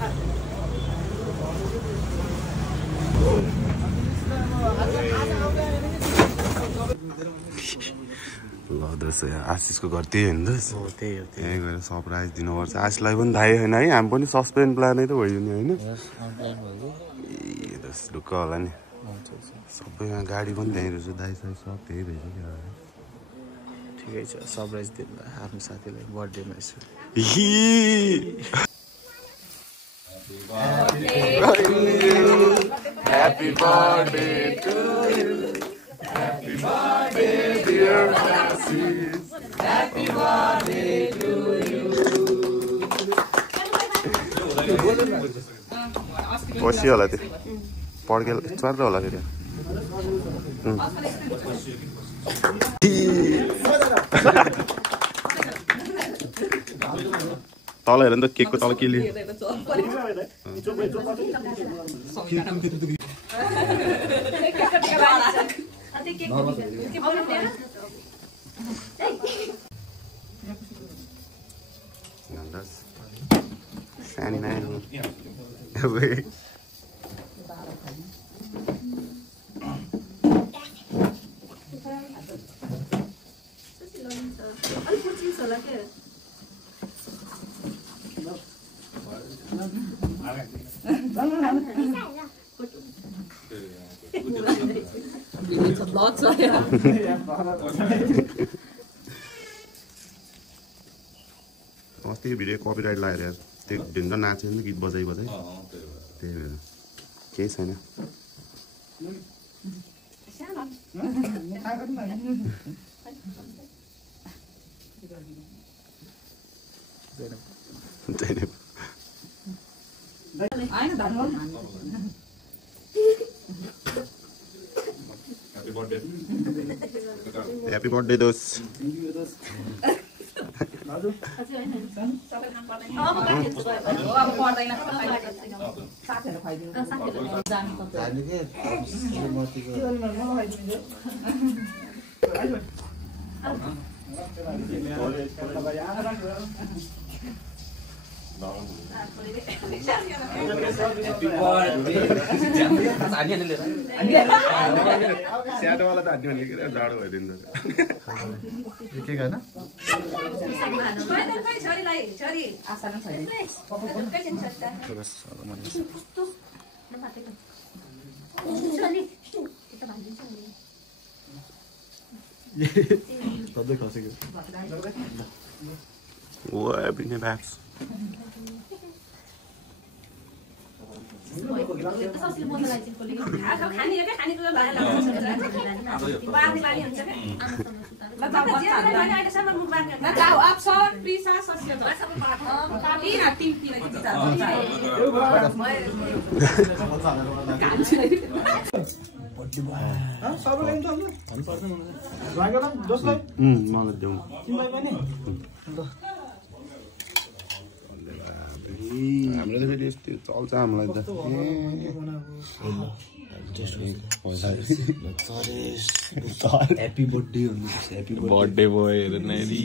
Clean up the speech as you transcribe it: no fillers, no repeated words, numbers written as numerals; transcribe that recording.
ल दोस्त आशिषको घर त्यही होइन दोस्त त्यही गएर सरप्राइज दिनुपर्छ आशिषलाई पनि थाहै होइन है हामी पनि सस्पेन्ड प्लानै त भयो नि होइन ए दोस्त ढुक्क होला नि सबैमा गाडी पनि त्यहीँ रहेछ दाइ साइ सब त्यही रहेछ क्या ठिकै छ सरप्राइज दिनु आफ्नो साथीलाई बर्थडेमा यसो Happy birthday to you. Happy birthday dear Assis. Happy birthday to you. पछि होला त्यो पड्केल चर्दा होला फेरि तल हेर नि त केकको तल के लियो अस्ति भिडियो कपिराइट लागेर त्यो ढुङ्गा नाच्यो नि गीत बजाइ त्यही भएर केही छैन Happy birthday दोस्त स्याटोवाला त हान्यो भने जाडो भइदिन्छ के गर्न Whoa, bring it back. हाम्रो त फेरि यस्तो चल्छ हामीलाई त ह्याप्पी बर्थडे भन्नु ह्याप्पी बर्थडे भयो हेर नानी